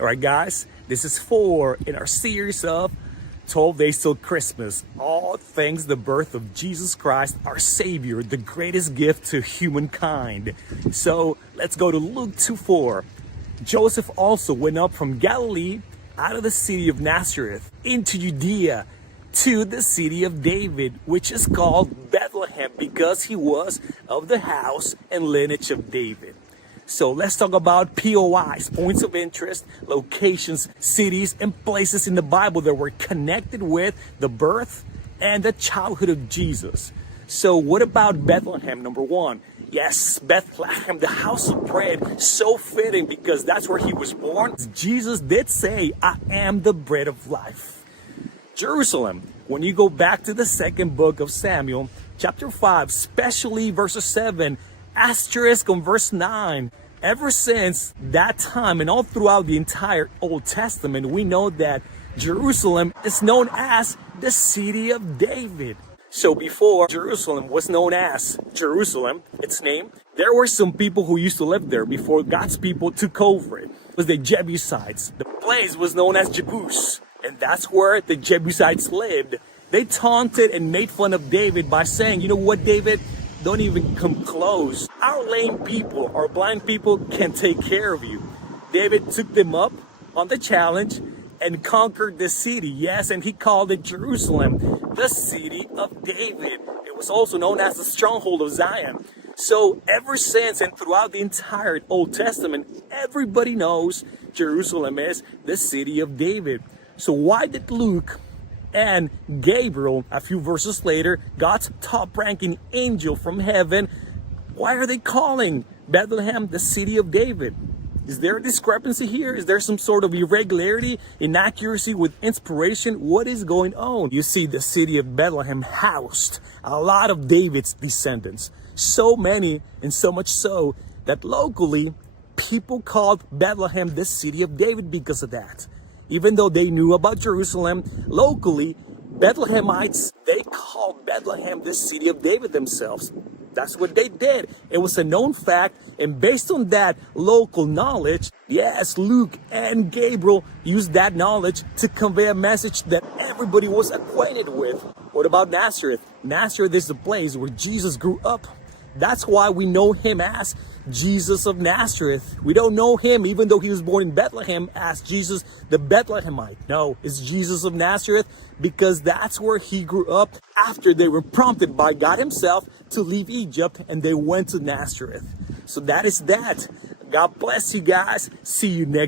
All right, guys, this is 4 in our series of 12 Days Till Christmas. All things the birth of Jesus Christ, our Savior, the greatest gift to humankind. So let's go to Luke 2:4. Joseph also went up from Galilee out of the city of Nazareth into Judea to the city of David, which is called Bethlehem because he was of the house and lineage of David. So let's talk about POIs, points of interest, locations, cities, and places in the Bible that were connected with the birth and the childhood of Jesus. So what about Bethlehem? Number 1, yes, Bethlehem, the house of bread, so fitting because that's where he was born. Jesus did say, I am the bread of life. Jerusalem, when you go back to the second book of Samuel, chapter 5, especially verses 7, asterisk on verse 9. Ever since that time and all throughout the entire Old Testament, we know that Jerusalem is known as the city of David. So before Jerusalem was known as Jerusalem, its name, there were some people who used to live there before God's people took over it. It was the Jebusites. The place was known as Jebus, and that's where the Jebusites lived. They taunted and made fun of David by saying, you know what, David? Don't even come close. Our lame people, our blind people can take care of you. David took them up on the challenge and conquered the city. Yes, and he called it Jerusalem, the city of David. It was also known as the stronghold of Zion. So ever since and throughout the entire Old Testament, everybody knows Jerusalem is the city of David. So why did Luke and Gabriel, a few verses later, God's top-ranking angel from heaven, why are they calling Bethlehem the city of David? Is there a discrepancy here? Is there some sort of irregularity, inaccuracy with inspiration? What is going on? You see, the city of Bethlehem housed a lot of David's descendants. So many, and so much so, that locally, people called Bethlehem the city of David because of that. Even though they knew about Jerusalem, locally, Bethlehemites, they called Bethlehem the city of David themselves. That's what they did. It was a known fact, and based on that local knowledge, yes, Luke and Gabriel used that knowledge to convey a message that everybody was acquainted with. What about Nazareth? Nazareth is the place where Jesus grew up. That's why we know him as Jesus of Nazareth. We don't know him, even though he was born in Bethlehem, as Jesus the Bethlehemite. No, it's Jesus of Nazareth because that's where he grew up after they were prompted by God himself to leave Egypt and they went to Nazareth. So that is that. God bless you guys. See you next